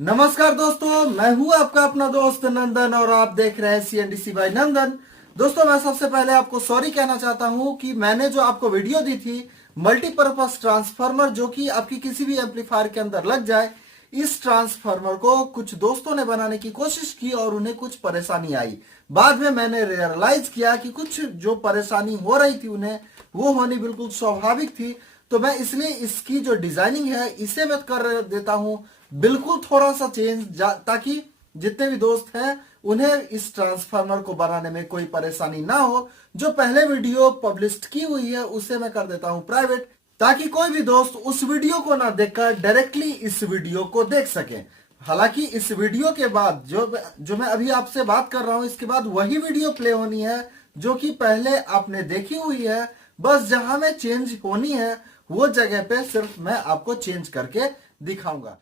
नमस्कार दोस्तों, मैं हूं आपका अपना दोस्त नंदन और आप देख रहे हैं CNDC बाय नंदन। दोस्तों, मैं सबसे पहले आपको सॉरी कहना चाहता हूं कि मैंने जो आपको वीडियो दी थी मल्टीपर्पज ट्रांसफार्मर जो कि आपकी किसी भी एम्पलीफायर के अंदर लग जाए, इस ट्रांसफार्मर को कुछ दोस्तों ने बनाने की कोशिश की और उन्हें कुछ परेशानी आई। बाद में मैंने रियलाइज किया कि कुछ जो परेशानी हो रही थी उन्हें, वो होनी बिल्कुल स्वाभाविक थी। तो मैं इसलिए इसकी जो डिजाइनिंग है इसे मैं कर देता हूं बिल्कुल थोड़ा सा चेंज, ताकि जितने भी दोस्त हैं उन्हें इस ट्रांसफार्मर को बनाने में कोई परेशानी ना हो। जो पहले वीडियो पब्लिश की हुई है उसे मैं कर देता हूं प्राइवेट, ताकि कोई भी दोस्त उस वीडियो को ना देखकर डायरेक्टली इस वीडियो को देख सके। हालांकि इस वीडियो के बाद जो मैं अभी आपसे बात कर रहा हूं, इसके बाद वही वीडियो प्ले होनी है जो कि पहले आपने देखी हुई है। बस जहां में चेंज होनी है वो जगह पे सिर्फ मैं आपको चेंज करके दिखाऊंगा।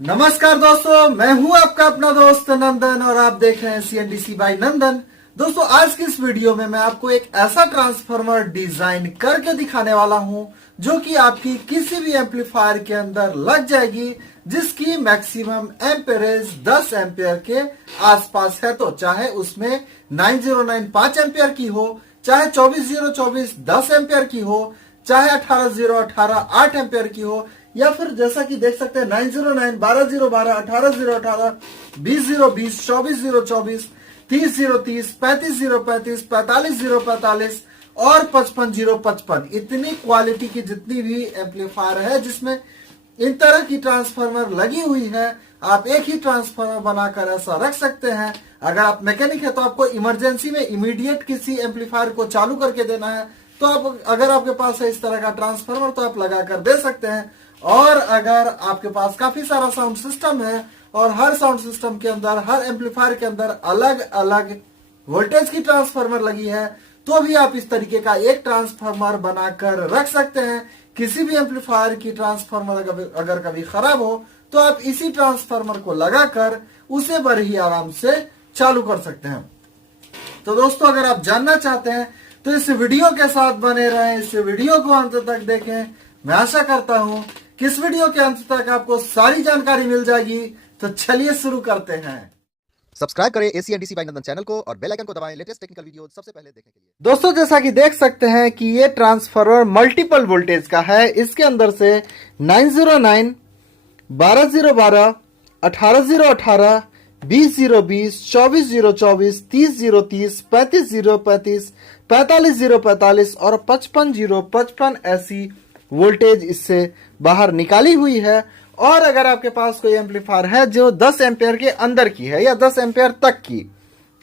नमस्कार दोस्तों, मैं हूं आपका अपना दोस्त नंदन और आप देख रहे हैं CNDC बाय नंदन। दोस्तों, आज की इस वीडियो में मैं आपको एक ऐसा ट्रांसफार्मर डिजाइन करके दिखाने वाला हूं जो कि आपकी किसी भी एम्पलीफायर के अंदर लग जाएगी, जिसकी मैक्सिमम एम्पेरेज 10 एम्पियर के आसपास है। तो चाहे उसमें 9095 5 एम्पियर की हो, चाहे 24024 10 एम्पियर की हो, चाहे 18018 8 एम्पियर की हो, या फिर जैसा कि देख सकते हैं 909 12012 18018 20020 24024 30030 35035 45045 और 55055, इतनी क्वालिटी की जितनी भी एम्पलीफायर है जिसमें इन तरह की ट्रांसफार्मर लगी हुई है, आप एक ही ट्रांसफार्मर बनाकर ऐसा रख सकते हैं। अगर आप मैकेनिक है तो आपको इमरजेंसी में इमीडिएट किसी एम्पलीफायर को चालू करके देना है, तो आप अगर आपके पास है इस तरह का ट्रांसफार्मर तो आप लगा कर दे सकते हैं। और अगर आपके पास काफी सारा साउंड सिस्टम है और हर साउंड सिस्टम के अंदर, हर एम्पलीफायर के अंदर अलग अलग वोल्टेज की ट्रांसफार्मर लगी है, तो भी आप इस तरीके का एक ट्रांसफार्मर बनाकर रख सकते हैं। किसी भी एम्पलीफायर की ट्रांसफार्मर अगर कभी खराब हो तो आप इसी ट्रांसफार्मर को लगाकर उसे बड़े ही आराम से चालू कर सकते हैं। तो दोस्तों, अगर आप जानना चाहते हैं तो इस वीडियो के साथ बने रहें, इस वीडियो को अंत तक देखें। मैं आशा करता हूं कि इस वीडियो के अंत तक आपको सारी जानकारी मिल जाएगी। तो चलिए शुरू करते हैं। सब्सक्राइब करें ACNDC बाय नंदन चैनल को और बेल आइकन को दबाएं लेटेस्ट टेक्निकल वीडियो सबसे पहले देखने के लिए। दोस्तों, जैसा कि देख सकते हैं कि ये ट्रांसफार्मर मल्टीपल वोल्टेज का है। इसके अंदर से 909 12012 18018 20020 24024 30030 35035 45045 और 55055 ऐसी वोल्टेज इससे बाहर निकाली हुई है। और अगर आपके पास कोई एम्पलीफायर है जो 10 एम्पियर के अंदर की है या 10 एम्पियर तक की,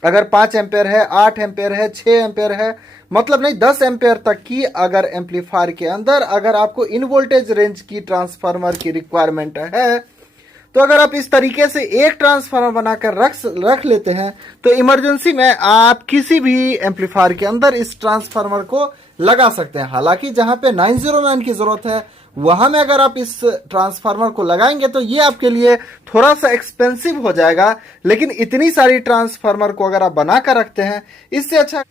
अगर 5 एम्पियर है, 8 एम्पियर है, 6 एम्पियर है, मतलब नहीं 10 एम्पियर तक की अगर एम्पलीफायर के अंदर अगर आपको इन वोल्टेज रेंज की ट्रांसफार्मर की रिक्वायरमेंट है, तो अगर आप इस तरीके से एक ट्रांसफार्मर बनाकर रख लेते हैं तो इमरजेंसी में आप किसी भी एम्पलीफायर के अंदर इस ट्रांसफार्मर को लगा सकते हैं। हालांकि जहां पे 909 की जरूरत है वहां में अगर आप इस ट्रांसफार्मर को लगाएंगे तो ये आपके लिए थोड़ा सा एक्सपेंसिव हो जाएगा। लेकिन इतनी सारी ट्रांसफार्मर को अगर आप बनाकर रखते हैं, इससे अच्छा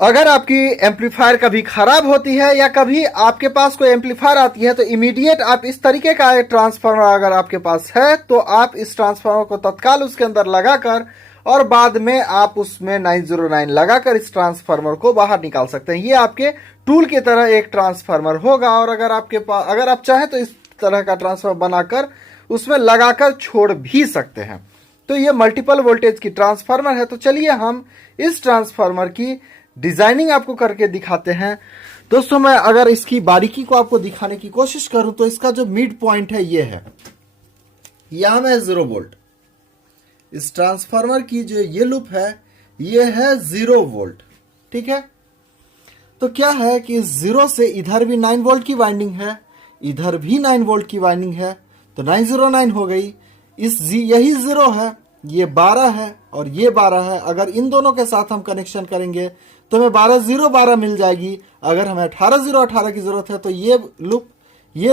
अगर आपकी एम्पलीफायर कभी खराब होती है या कभी आपके पास कोई एम्पलीफायर आती है तो इमीडिएट आप इस तरीके का एक ट्रांसफार्मर अगर आपके पास है तो आप इस ट्रांसफार्मर को तत्काल उसके अंदर लगाकर और बाद में आप उसमें 909 लगाकर इस ट्रांसफार्मर को बाहर निकाल सकते हैं। ये आपके टूल की तरह एक ट्रांसफार्मर होगा। और अगर आपके पास, अगर आप चाहें तो इस तरह का ट्रांसफार्मर बनाकर उसमें लगाकर छोड़ भी सकते हैं। तो ये मल्टीपल वोल्टेज की ट्रांसफार्मर है। तो चलिए हम इस ट्रांसफार्मर की डिजाइनिंग आपको करके दिखाते हैं। दोस्तों, मैं अगर इसकी बारीकी को आपको दिखाने की कोशिश करूं तो इसका जो मिड पॉइंट है ये है, यहां में 0 वोल्ट। इस ट्रांसफार्मर की जो ये लूप है ये है 0 वोल्ट। ठीक है, तो क्या है कि 0 से इधर भी 9 वोल्ट की वाइंडिंग है, इधर भी 9 वोल्ट की वाइंडिंग है, तो 909 हो गई। यही 0 है, ये 12 है और ये 12 है। अगर इन दोनों के साथ हम कनेक्शन करेंगे तो हमें 12 मिल जाएगी। अगर हमें 18 की जरूरत है तो ये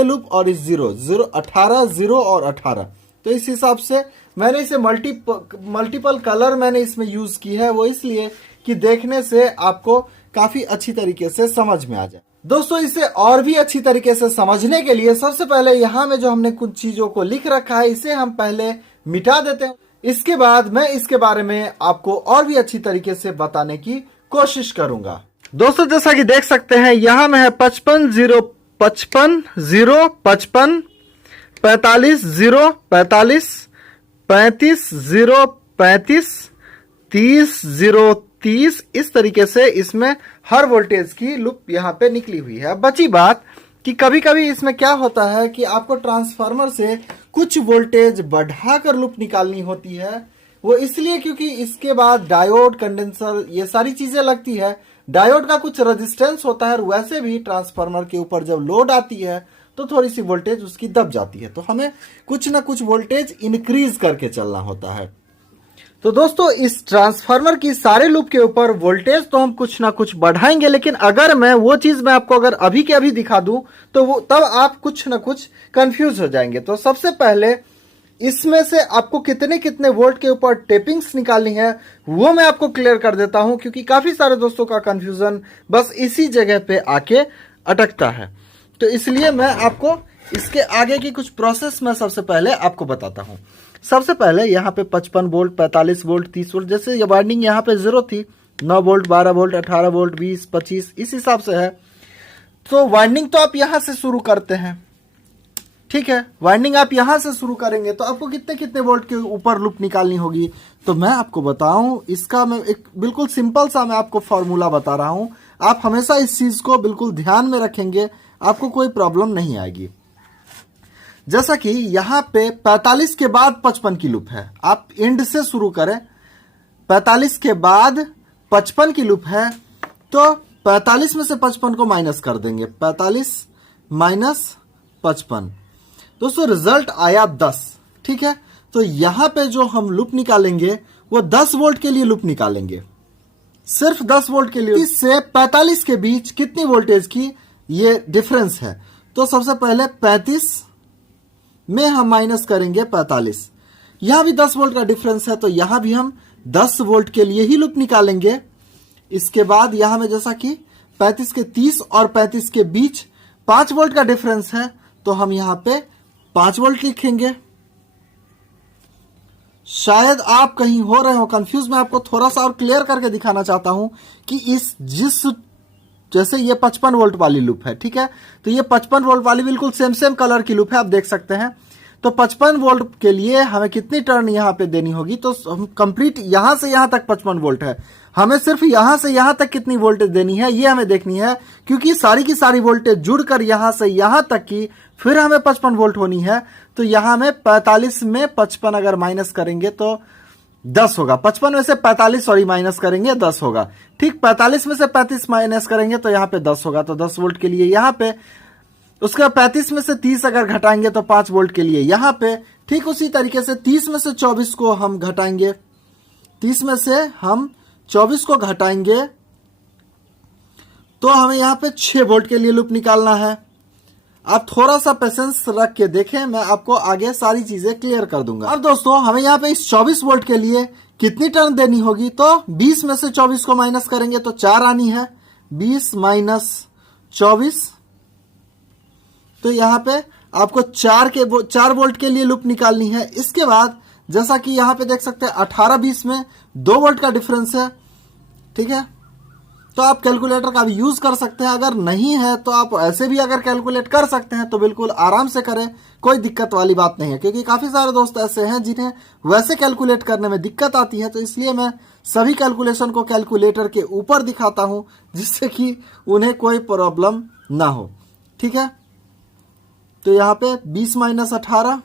लूप और इस 0 18 0 और 18। तो इस हिसाब से मैंने इसे मल्टीपल कलर मैंने इसमें यूज की है, वो इसलिए कि देखने से आपको काफी अच्छी तरीके से समझ में आ जाए। दोस्तों इसे और भी अच्छी तरीके से समझने के लिए सबसे पहले यहाँ में जो हमने कुछ चीजों को लिख रखा है इसे हम पहले मिटा देते हैं। इसके बाद मैं इसके बारे में आपको और भी अच्छी तरीके से बताने की कोशिश करूंगा। दोस्तों जैसा कि देख सकते हैं यहाँ में है 55 0 55 0 55, 45 0 45, 35 0 35, 30 0 30। इस तरीके से इसमें हर वोल्टेज की लूप यहाँ पे निकली हुई है। बची बात कि कभी कभी इसमें क्या होता है कि आपको ट्रांसफार्मर से कुछ वोल्टेज बढ़ाकर लूप निकालनी होती है। वो इसलिए क्योंकि इसके बाद डायोड, कंडेंसर, ये सारी चीजें लगती है। डायोड का कुछ रेजिस्टेंस होता है और वैसे भी ट्रांसफार्मर के ऊपर जब लोड आती है तो थोड़ी सी वोल्टेज उसकी दब जाती है, तो हमें कुछ ना कुछ वोल्टेज इंक्रीज करके चलना होता है। तो दोस्तों इस ट्रांसफार्मर की सारे लूप के ऊपर वोल्टेज तो हम कुछ ना कुछ बढ़ाएंगे, लेकिन अगर मैं वो चीज मैं आपको अगर अभी के अभी दिखा दूं तो वो तब आप कुछ ना कुछ कंफ्यूज हो जाएंगे। तो सबसे पहले इसमें से आपको कितने कितने वोल्ट के ऊपर टेपिंग्स निकालनी है वो मैं आपको क्लियर कर देता हूं, क्योंकि काफी सारे दोस्तों का कंफ्यूजन बस इसी जगह पे आके अटकता है। तो इसलिए मैं आपको इसके आगे की कुछ प्रोसेस मैं सबसे पहले आपको बताता हूं। सबसे पहले यहाँ पे 55 वोल्ट, 45 वोल्ट, 30 वोल्ट, जैसे ये वाइंडिंग यहाँ पे 0 थी, 9 वोल्ट, 12 वोल्ट, 18 वोल्ट, 20, 25 इस हिसाब से है। तो वाइंडिंग तो आप यहाँ से शुरू करते हैं, ठीक है। वाइंडिंग आप यहां से शुरू करेंगे तो आपको कितने कितने वोल्ट के ऊपर लूप निकालनी होगी। तो मैं आपको बताऊं, इसका मैं एक बिल्कुल सिंपल सा मैं आपको फॉर्मूला बता रहा हूं। आप हमेशा इस चीज को बिल्कुल ध्यान में रखेंगे, आपको कोई प्रॉब्लम नहीं आएगी। जैसा कि यहाँ पे 45 के बाद 55 की लूप है, आप एंड से शुरू करें। 45 के बाद 55 की लूप है तो 45 में से 55 को माइनस कर देंगे, 45 माइनस 55। दोस्तों रिजल्ट आया 10, ठीक है। तो यहां पे जो हम लूप निकालेंगे वो 10 वोल्ट के लिए लूप निकालेंगे, सिर्फ 10 वोल्ट के लिए। इससे 45 के बीच कितनी वोल्टेज की ये डिफरेंस है। तो सबसे पहले 35 में हम माइनस करेंगे 45, यहां भी 10 वोल्ट का डिफरेंस है तो यहां भी हम 10 वोल्ट के लिए ही लूप निकालेंगे। इसके बाद यहां में जैसा कि 35 के 30 और 35 के बीच 5 वोल्ट का डिफरेंस है तो हम यहां पे 5 वोल्ट लिखेंगे। शायद आप कहीं हो रहे हो कंफ्यूज, मैं आपको थोड़ा सा और क्लियर करके दिखाना चाहता हूं कि जैसे ये 55 वोल्ट वाली लूप है, ठीक है। तो ये 55 वोल्ट वाली बिल्कुल सेम कलर की लूप है, आप देख सकते हैं। तो 55 वोल्ट के लिए हमें कितनी टर्न यहां पे देनी होगी। तो हम कंप्लीट यहां से यहां तक 55 वोल्ट है, हमें सिर्फ यहां से यहां तक कितनी वोल्टेज देनी है ये हमें देखनी है, क्योंकि सारी की सारी वोल्टेज जुड़कर यहां से यहां तक की फिर हमें 55 वोल्ट होनी है। तो यहां में 45 में 55 अगर माइनस करेंगे तो 10 होगा, 55 में से 45 माइनस करेंगे 10 होगा, ठीक। 45 में से 35 माइनस करेंगे तो यहाँ पे 10 होगा, तो 10 वोल्ट के लिए यहाँ पे। उसके बाद 35 में से 30 अगर घटाएंगे तो 5 वोल्ट के लिए यहाँ पे, ठीक। उसी तरीके से 30 में से 24 को हम घटाएंगे, 30 में से हम 24 को घटाएंगे तो हमें यहाँ पे 6 वोल्ट के लिए लूप निकालना है। आप थोड़ा सा पेशेंस रख के देखें, मैं आपको आगे सारी चीजें क्लियर कर दूंगा। अब दोस्तों हमें यहाँ पे इस 24 वोल्ट के लिए कितनी टर्न देनी होगी। तो 20 में से 24 को माइनस करेंगे तो 4 आनी है, 20 माइनस 24। तो यहाँ पे आपको 4 वोल्ट के लिए लूप निकालनी है। इसके बाद जैसा कि यहाँ पे देख सकते हैं 18-20 में 2 वोल्ट का डिफरेंस है, ठीक है। तो आप कैलकुलेटर का भी यूज कर सकते हैं, अगर नहीं है तो आप ऐसे भी अगर कैलकुलेट कर सकते हैं तो बिल्कुल आराम से करें, कोई दिक्कत वाली बात नहीं है। क्योंकि काफी सारे दोस्त ऐसे हैं जिन्हें वैसे कैलकुलेट करने में दिक्कत आती है, तो इसलिए मैं सभी कैलकुलेशन को कैलकुलेटर के ऊपर दिखाता हूं जिससे कि उन्हें कोई प्रॉब्लम ना हो, ठीक है। तो यहाँ पे 20 माइनस 18,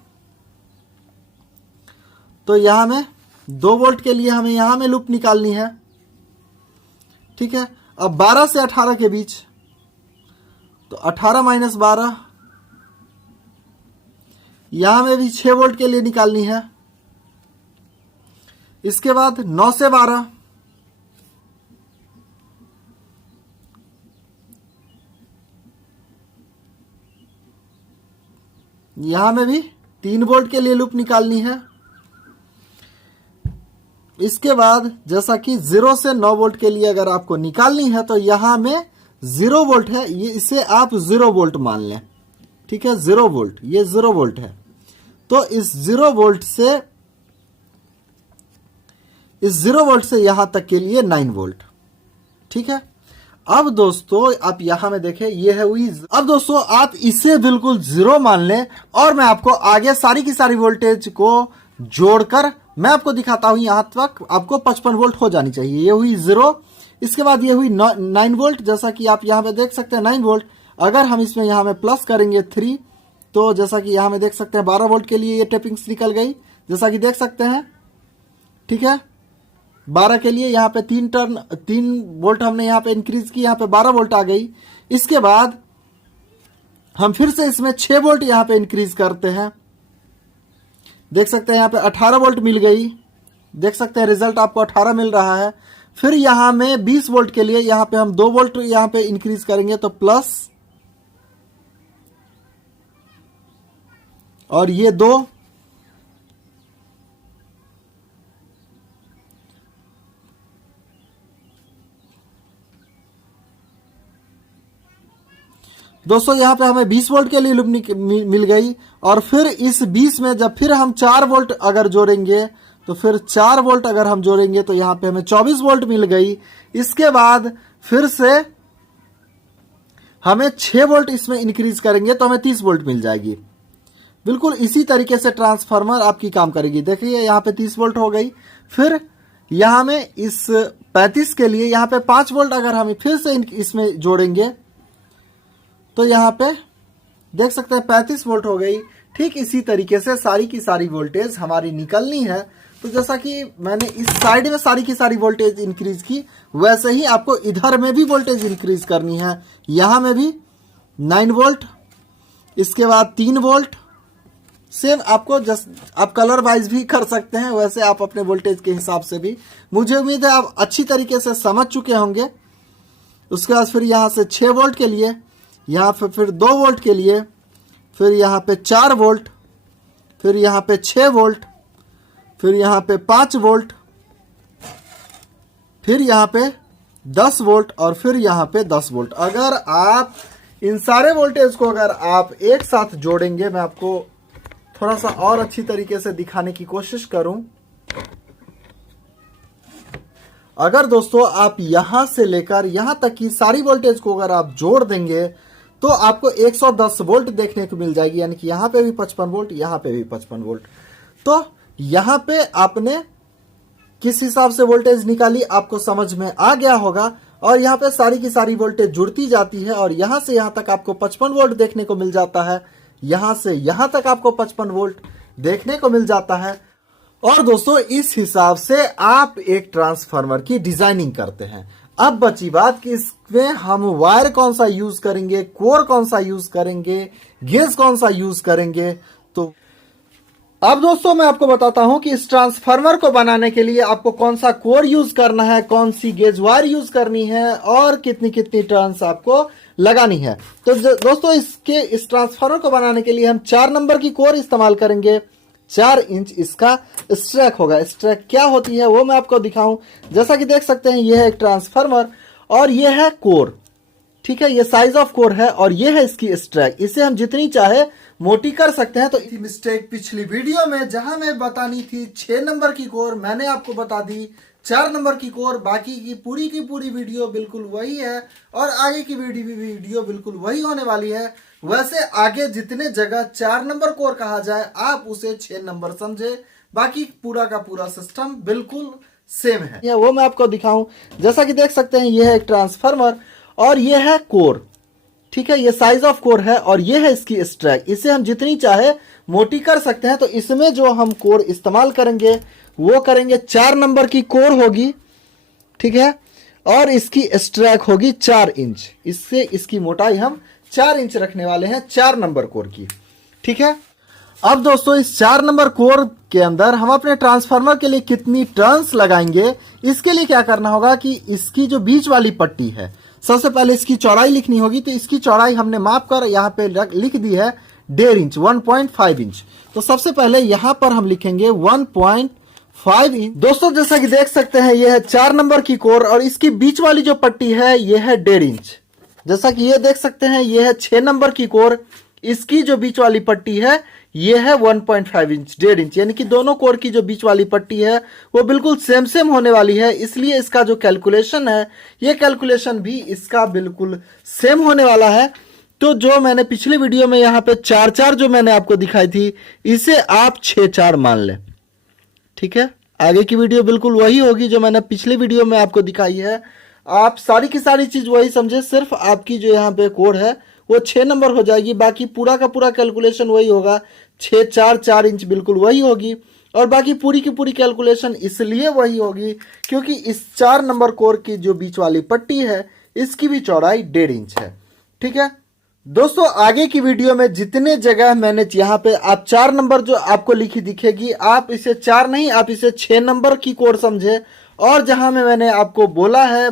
तो यहां में 2 वोल्ट के लिए हमें यहां में लूप निकालनी है, ठीक है। अब 12 से 18 के बीच, तो 18 माइनस 12, यहां में भी 6 वोल्ट के लिए निकालनी है। इसके बाद 9 से 12, यहां में भी 3 वोल्ट के लिए लूप निकालनी है। इसके बाद जैसा कि 0 से 9 वोल्ट के लिए अगर आपको निकालनी है तो यहां में 0 वोल्ट है, ये इसे आप 0 वोल्ट मान लें, ठीक है, 0 वोल्ट, ये 0 वोल्ट है। तो इस 0 वोल्ट से यहां तक के लिए 9 वोल्ट, ठीक है। अब दोस्तों आप यहां में देखें, ये है हुई। अब दोस्तों आप इसे बिल्कुल 0 मान लें और मैं आपको आगे सारी की सारी वोल्टेज को जोड़कर मैं आपको दिखाता हूं। यहां तक आपको 55 वोल्ट हो जानी चाहिए। ये हुई 0, इसके बाद ये हुई 9 वोल्ट, जैसा कि आप यहां पे देख सकते हैं 9 वोल्ट। अगर हम इसमें यहां में प्लस करेंगे 3, तो जैसा कि यहां में देख सकते हैं 12 वोल्ट के लिए ये टेपिंग्स निकल गई, जैसा कि देख सकते हैं, ठीक है। 12 के लिए यहाँ पे 3 वोल्ट हमने यहाँ पे इंक्रीज की, यहाँ पे 12 वोल्ट आ गई। इसके बाद हम फिर से इसमें 6 वोल्ट यहाँ पे इंक्रीज करते हैं, देख सकते हैं यहाँ पे 18 वोल्ट मिल गई, देख सकते हैं रिजल्ट आपको 18 मिल रहा है। फिर यहाँ में 20 वोल्ट के लिए यहाँ पे हम 2 वोल्ट यहाँ पे इंक्रीज करेंगे, तो प्लस, और ये 2, दोस्तों यहाँ पे हमें 20 वोल्ट के लिए लूप मिल गई। और फिर इस 20 में जब फिर हम 4 वोल्ट अगर जोड़ेंगे, तो फिर 4 वोल्ट अगर हम जोड़ेंगे तो यहाँ पे हमें 24 वोल्ट मिल गई। इसके बाद फिर से हमें 6 वोल्ट इसमें इंक्रीज करेंगे तो हमें 30 वोल्ट मिल जाएगी। बिल्कुल इसी तरीके से ट्रांसफार्मर आपकी काम करेगी। देखिए यहाँ पे 30 वोल्ट हो गई। फिर यहाँ में इस 35 के लिए यहाँ पे 5 वोल्ट अगर हम फिर से इसमें जोड़ेंगे, तो यहाँ पे देख सकते हैं 35 वोल्ट हो गई। ठीक इसी तरीके से सारी की सारी वोल्टेज हमारी निकलनी है। तो जैसा कि मैंने इस साइड में सारी की सारी वोल्टेज इंक्रीज की, वैसे ही आपको इधर में भी वोल्टेज इंक्रीज करनी है। यहाँ में भी 9 वोल्ट, इसके बाद 3 वोल्ट। सेम आपको आप कलर वाइज भी कर सकते हैं, वैसे आप अपने वोल्टेज के हिसाब से भी। मुझे उम्मीद है आप अच्छी तरीके से समझ चुके होंगे। उसके बाद फिर यहाँ से 6 वोल्ट के लिए, यहाँ पे फिर 2 वोल्ट के लिए, फिर यहाँ पे 4 वोल्ट, फिर यहाँ पे 6 वोल्ट, फिर यहाँ पे 5 वोल्ट, फिर यहाँ पे 10 वोल्ट और फिर यहाँ पे 10 वोल्ट। अगर आप इन सारे वोल्टेज को अगर आप एक साथ जोड़ेंगे, मैं आपको थोड़ा सा और अच्छी तरीके से दिखाने की कोशिश करूं। अगर दोस्तों आप यहां से लेकर यहां तक की सारी वोल्टेज को अगर आप जोड़ देंगे, तो आपको 110 वोल्ट देखने को मिल जाएगी। यानी कि यहां पे भी 55 वोल्ट, यहां पे भी 55 वोल्ट। तो यहां पे आपने किस हिसाब से वोल्टेज निकाली आपको समझ में आ गया होगा। और यहाँ पे सारी की सारी वोल्टेज जुड़ती जाती है और यहां से यहां तक आपको 55 वोल्ट देखने को मिल जाता है। यहां से यहां तक आपको 55 वोल्ट देखने को मिल जाता है। और दोस्तों इस हिसाब से आप एक ट्रांसफार्मर की डिजाइनिंग करते हैं। अब बची बात कि इसमें हम वायर कौन सा यूज करेंगे, कोर कौन सा यूज करेंगे, गेज कौन सा यूज करेंगे। तो अब दोस्तों मैं आपको बताता हूं कि इस ट्रांसफार्मर को बनाने के लिए आपको कौन सा कोर यूज करना है, कौन सी गेज वायर यूज करनी है और कितनी कितनी टर्न्स आपको लगानी है। तो दोस्तों इस ट्रांसफार्मर को बनाने के लिए हम 4 नंबर की कोर इस्तेमाल करेंगे। 4 इंच इसका स्ट्रैक होगा। स्ट्रैक क्या होती है वो मैं आपको दिखाऊं। जैसा कि देख सकते हैं ये है एक ट्रांसफार्मर और ये है कोर, ठीक है, ये साइज ऑफ कोर है और ये है इसकी स्ट्रैक। इसे हम जितनी चाहे मोटी कर सकते हैं। तो मिस्टेक पिछली वीडियो में जहां मैं बतानी थी 6 नंबर की कोर, मैंने आपको बता दी 4 नंबर की कोर। बाकी की पूरी वीडियो बिल्कुल वही है और आगे की वीडियो बिल्कुल वही होने वाली है। वैसे आगे जितने जगह 4 नंबर कोर कहा जाए आप उसे 6 नंबर समझे, बाकी पूरा का पूरा सिस्टम बिल्कुल सेम है। ये वो मैं आपको दिखाऊं। जैसा कि देख सकते हैं ये है एक ट्रांसफार्मर और ये है कोर, ठीक है, ये साइज ऑफ कोर है और ये है इसकी स्ट्रैक। इसे हम जितनी चाहे मोटी कर सकते हैं। तो इसमें जो हम कोर इस्तेमाल करेंगे वो करेंगे 4 नंबर की कोर होगी, ठीक है, और इसकी स्ट्रैक होगी 4 इंच। इससे इसकी मोटाई हम 4 इंच रखने वाले हैं 4 नंबर कोर की, ठीक है। अब दोस्तों इस 4 नंबर कोर के अंदर हम अपने ट्रांसफार्मर के लिए कितनी टर्न्स लगाएंगे, इसके लिए क्या करना होगा कि इसकी जो बीच वाली पट्टी है, सबसे पहले इसकी चौड़ाई लिखनी होगी। तो इसकी चौड़ाई हमने माप कर यहाँ पे लिख दी है 1.5 इंच, 1.5 इंच। तो सबसे पहले यहाँ पर हम लिखेंगे 1.5 इंच। दोस्तों जैसा कि देख सकते हैं ये है 4 नंबर की कोर और इसकी बीच वाली जो पट्टी है ये है 1.5 इंच, जैसा कि ये देख सकते हैं, ये है 6 नंबर की कोर। इसकी जो बीच वाली पट्टी है ये है 1.5 इंच, 1.5 इंच, यानी कि दोनों कोर की जो बीच वाली पट्टी है वो बिल्कुल सेम सेम होने वाली है। इसलिए इसका जो कैलकुलेशन है, ये कैलकुलेशन भी इसका बिल्कुल सेम होने वाला है। तो जो मैंने पिछली वीडियो में यहाँ पे 4-4 जो मैंने आपको दिखाई थी, इसे आप 6-4 मान लें। ठीक है, आगे की वीडियो बिल्कुल वही होगी जो मैंने पिछली वीडियो में आपको दिखाई है। आप सारी की सारी चीज वही समझे, सिर्फ आपकी जो यहाँ पे कोड है वो 6 नंबर हो जाएगी, बाकी पूरा का पूरा कैलकुलेशन वही होगा, 6-4-4 इंच बिल्कुल वही होगी। और बाकी पूरी की पूरी कैलकुलेशन इसलिए वही होगी क्योंकि इस 4 नंबर कोर की जो बीच वाली पट्टी है इसकी भी चौड़ाई 1.5 इंच है। ठीक है दोस्तों, आगे की वीडियो में जितने जगह मैंने यहाँ पे आप 4 नंबर जो आपको लिखी दिखेगी, आप इसे 4 नहीं, आप इसे 6 नंबर की कोर समझे। और जहां में मैंने आपको बोला है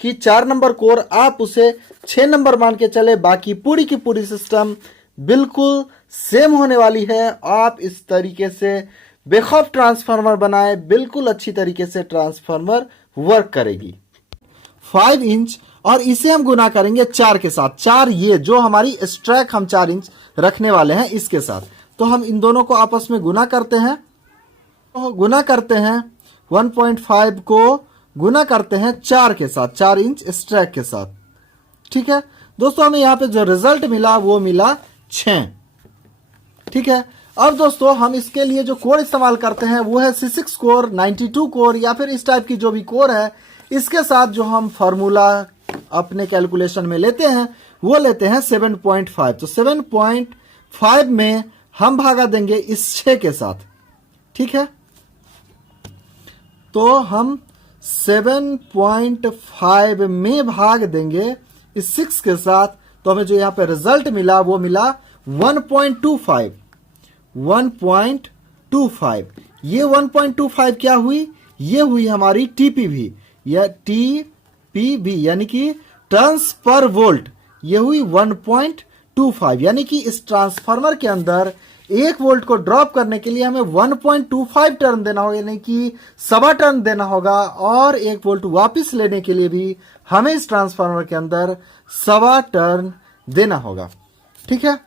कि 4 नंबर कोर, आप उसे 6 नंबर मान के चले। बाकी पूरी की पूरी सिस्टम बिल्कुल सेम होने वाली है। आप इस तरीके से बेखौफ ट्रांसफार्मर बनाए, बिल्कुल अच्छी तरीके से ट्रांसफार्मर वर्क करेगी। 5 इंच और इसे हम गुना करेंगे 4 के साथ। 4 ये जो हमारी स्ट्रैक हम 4 इंच रखने वाले हैं इसके साथ, तो हम इन दोनों को आपस में गुना करते हैं। तो गुना करते हैं 1.5 को गुना करते हैं 4 के साथ, 4 इंच स्ट्रैक के साथ। ठीक है दोस्तों, हमें यहाँ पे जो रिजल्ट मिला वो मिला 6। ठीक है, अब दोस्तों हम इसके लिए जो कोर इस्तेमाल करते हैं वो है C6 कोर, 92 कोर या फिर इस टाइप की जो भी कोर है, इसके साथ जो हम फार्मूला अपने कैलकुलेशन में लेते हैं वो लेते हैं 7.5। तो 7.5 में हम भागा देंगे इस 6 के साथ। ठीक है, तो हम 7.5 में भाग देंगे इस 6 के साथ, तो हमें जो यहाँ पे रिजल्ट मिला वो मिला 1.25। 1.25 ये 1.25 क्या हुई? ये हुई हमारी टीपीवी या टीपीवी यानी कि टर्न्स पर वोल्ट। ये हुई 1.25, यानी कि इस ट्रांसफार्मर के अंदर 1 वोल्ट को ड्रॉप करने के लिए हमें 1.25 टर्न देना होगा, यानी कि 1.25 टर्न देना होगा। और 1 वोल्ट वापस लेने के लिए भी हमें इस ट्रांसफार्मर के अंदर 1.25 टर्न देना होगा। ठीक है,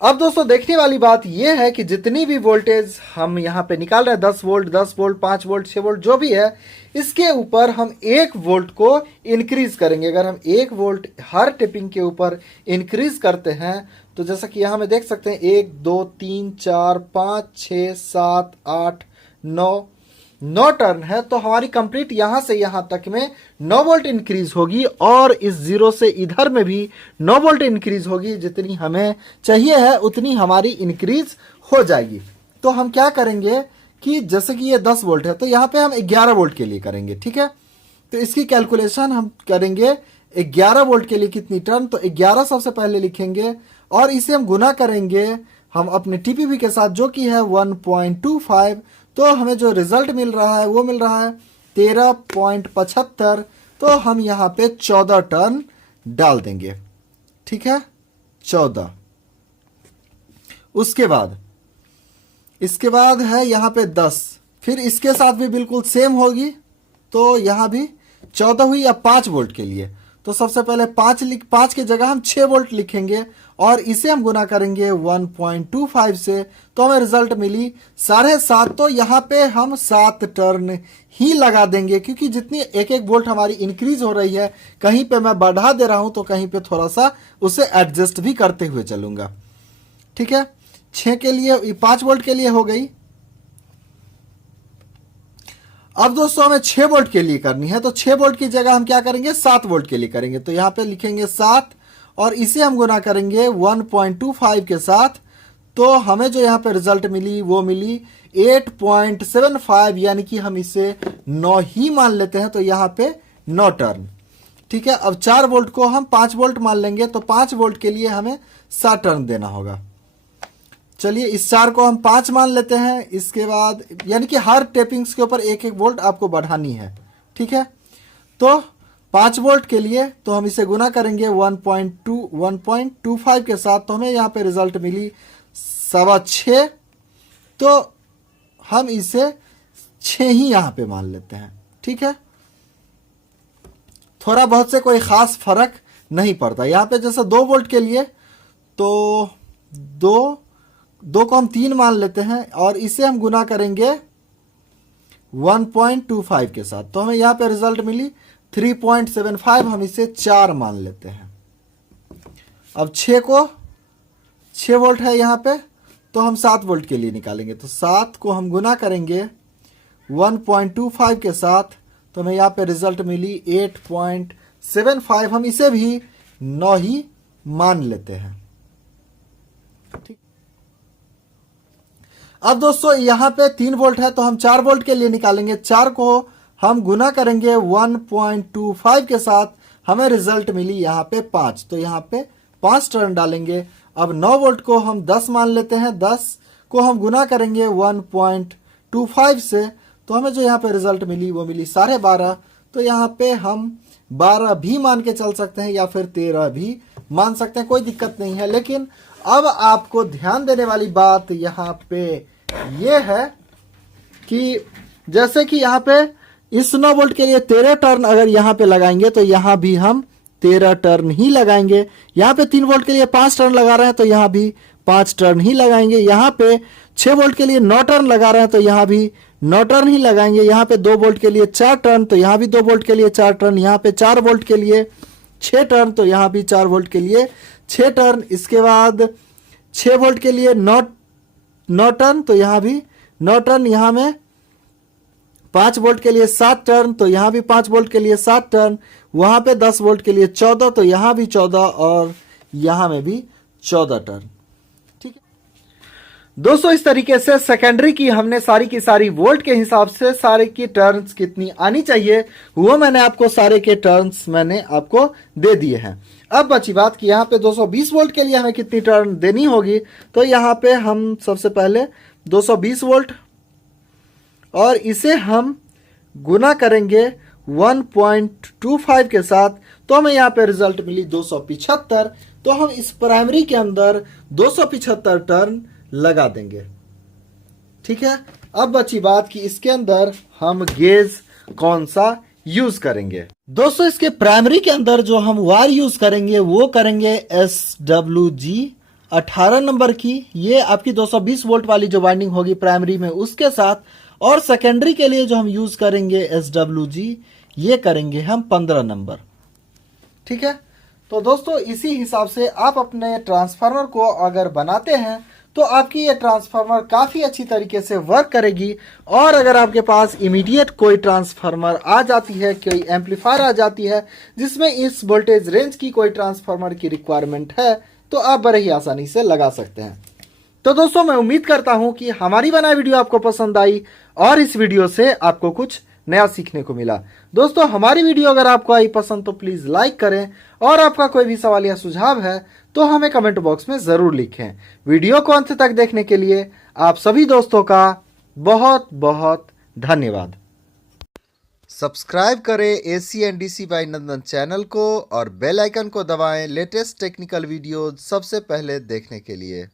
अब दोस्तों देखने वाली बात यह है कि जितनी भी वोल्टेज हम यहाँ पे निकाल रहे हैं, 10 वोल्ट, 5 वोल्ट, 6 वोल्ट जो भी है, इसके ऊपर हम 1 वोल्ट को इंक्रीज करेंगे। अगर हम 1 वोल्ट हर टिपिंग के ऊपर इंक्रीज करते हैं तो जैसा कि यहाँ में देख सकते हैं 1 2 3 4 5 6 7 8 9 टर्न है, तो हमारी कंप्लीट यहाँ से यहाँ तक में 9 वोल्ट इंक्रीज होगी और इस 0 से इधर में भी 9 वोल्ट इंक्रीज होगी। जितनी हमें चाहिए है उतनी हमारी इंक्रीज हो जाएगी। तो हम क्या करेंगे कि जैसे कि ये 10 वोल्ट है तो यहाँ पे हम 11 वोल्ट के लिए करेंगे। ठीक है, तो इसकी कैलकुलेशन हम करेंगे 11 वोल्ट के लिए कितनी टर्न, तो 11 सबसे पहले लिखेंगे और इसे हम गुना करेंगे हम अपने टीपीवी के साथ जो कि है 1.25। तो हमें जो रिजल्ट मिल रहा है वो मिल रहा है 13.75। तो हम यहाँ पे 14 टर्न डाल देंगे। ठीक है, 14। इसके बाद है यहाँ पे 10, फिर इसके साथ भी बिल्कुल सेम होगी, तो यहाँ भी 14 हुई। या 5 वोल्ट के लिए तो सबसे पहले 5 की जगह हम 6 वोल्ट लिखेंगे और इसे हम गुना करेंगे 1.25 से, तो हमें रिजल्ट मिली 7.5। तो यहाँ पे हम 7 टर्न ही लगा देंगे क्योंकि जितनी 1 वोल्ट हमारी इंक्रीज हो रही है, कहीं पे मैं बढ़ा दे रहा हूं तो कहीं पे थोड़ा सा उसे एडजस्ट भी करते हुए चलूंगा। ठीक है, 6 के लिए 5 वोल्ट के लिए हो गई। अब दोस्तों हमें 6 वोल्ट के लिए करनी है, तो 6 वोल्ट की जगह हम क्या करेंगे 7 वोल्ट के लिए करेंगे। तो यहाँ पे लिखेंगे 7 और इसे हम गुना करेंगे 1.25 के साथ, तो हमें जो यहाँ पे रिजल्ट मिली वो मिली 8.75, यानी कि हम इसे 9 ही मान लेते हैं, तो यहाँ पे 9 टर्न। ठीक है, अब 4 वोल्ट को हम 5 वोल्ट मान लेंगे, तो 5 वोल्ट के लिए हमें 7 टर्न देना होगा। चलिए इस 4 को हम 5 मान लेते हैं। इसके बाद यानी कि हर टेपिंग्स के ऊपर 1 वोल्ट आपको बढ़ानी है। ठीक है, तो 5 वोल्ट के लिए तो हम इसे गुना करेंगे 1.25 के साथ, तो हमें यहाँ पे रिजल्ट मिली 6.25। तो हम इसे 6 ही यहाँ पे मान लेते हैं। ठीक है, थोड़ा बहुत से कोई खास फर्क नहीं पड़ता। यहाँ पे जैसे 2 वोल्ट के लिए तो दो को हम 3 मान लेते हैं और इसे हम गुना करेंगे 1.25 के साथ, तो हमें यहाँ पे रिजल्ट मिली 3.75। हम इसे 4 मान लेते हैं। अब 6 वोल्ट है यहाँ पे, तो हम 7 वोल्ट के लिए निकालेंगे, तो 7 को हम गुना करेंगे 1.25 के साथ, तो हमें यहाँ पे रिजल्ट मिली 8.75। हम इसे भी 9 ही मान लेते हैं। ठीक। अब दोस्तों यहाँ पे 3 वोल्ट है, तो हम 4 वोल्ट के लिए निकालेंगे। 4 को हम गुना करेंगे 1.25 के साथ, हमें रिजल्ट मिली यहाँ पे 5, तो यहाँ पे 5 टर्न डालेंगे। अब 9 वोल्ट को हम 10 मान लेते हैं। 10 को हम गुना करेंगे 1.25 से, तो हमें जो यहाँ पे रिजल्ट मिली वो मिली 12.5। तो यहाँ पे हम 12 भी मान के चल सकते हैं या फिर 13 भी मान सकते हैं, कोई दिक्कत नहीं है। लेकिन अब आपको ध्यान देने वाली बात यहाँ पे ये है कि जैसे कि यहाँ पे इस 9 वोल्ट के लिए 13 टर्न अगर यहाँ पे लगाएंगे तो यहाँ भी हम 13 टर्न ही लगाएंगे। यहाँ पे 3 वोल्ट के लिए 5 टर्न लगा रहे हैं तो यहाँ भी 5 टर्न ही लगाएंगे। यहाँ पे 6 वोल्ट के लिए 9 टर्न लगा रहे हैं तो यहाँ भी 9 टर्न ही लगाएंगे। यहाँ पे 2 वोल्ट के लिए 4 टर्न, तो यहाँ भी 2 वोल्ट के लिए 4 टर्न। यहाँ पे 4 वोल्ट के लिए 6 टर्न, तो यहाँ भी 4 वोल्ट के लिए 6 टर्न। इसके बाद 6 वोल्ट के लिए 9 टर्न, तो यहाँ भी 9 टर्न। यहाँ में 5 वोल्ट के लिए 7 टर्न, तो यहाँ भी 5 वोल्ट के लिए 7 टर्न। वहाँ पे 10 वोल्ट के लिए 14, तो यहाँ भी 14 और यहाँ में भी 14 टर्न। ठीक है दोस्तों, इस तरीके से सेकेंडरी की हमने सारी की सारी वोल्ट के हिसाब से सारे की टर्न्स कितनी आनी चाहिए वो मैंने आपको सारे के टर्न्स मैंने आपको दे दिए हैं। अब बची बात कि यहाँ पे 220 वोल्ट के लिए हमें कितनी टर्न देनी होगी। तो यहाँ पे हम सबसे पहले 220 वोल्ट और इसे हम गुना करेंगे 1.25 के साथ, तो हमें यहाँ पे रिजल्ट मिली 275। तो हम इस प्राइमरी के अंदर 275 टर्न लगा देंगे। ठीक है, अब बची बात कि इसके अंदर हम गेज कौन सा यूज करेंगे। दोस्तों, इसके प्राइमरी के अंदर जो हम वायर यूज करेंगे वो करेंगे SWG 18 नंबर की। ये आपकी 220 वोल्ट वाली जो वाइंडिंग होगी प्राइमरी में उसके साथ, और सेकेंडरी के लिए जो हम यूज करेंगे SWG ये करेंगे हम 15 नंबर। ठीक है, तो दोस्तों इसी हिसाब से आप अपने ट्रांसफार्मर को अगर बनाते हैं तो आपकी ये ट्रांसफार्मर काफ़ी अच्छी तरीके से वर्क करेगी। और अगर आपके पास इमीडिएट कोई ट्रांसफार्मर आ जाती है, कोई एम्पलीफायर आ जाती है जिसमें इस वोल्टेज रेंज की कोई ट्रांसफार्मर की रिक्वायरमेंट है, तो आप बड़े ही आसानी से लगा सकते हैं। तो दोस्तों, मैं उम्मीद करता हूं कि हमारी बनाई वीडियो आपको पसंद आई और इस वीडियो से आपको कुछ नया सीखने को मिला। दोस्तों, हमारी वीडियो अगर आपको आई पसंद तो प्लीज़ लाइक करें, और आपका कोई भी सवाल या सुझाव है तो हमें कमेंट बॉक्स में ज़रूर लिखें। वीडियो को अंत तक देखने के लिए आप सभी दोस्तों का बहुत बहुत धन्यवाद। सब्सक्राइब करें ACNDC बाय नंदन चैनल को और बेल आइकन को दबाएं लेटेस्ट टेक्निकल वीडियो सबसे पहले देखने के लिए।